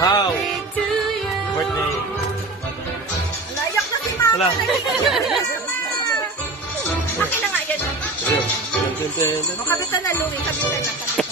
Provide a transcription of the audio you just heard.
Wow! Birthday. Layak na si Mama. Wala. Akin na nga yan. Ayun. O, kabitan na, Louie. Kabitan na.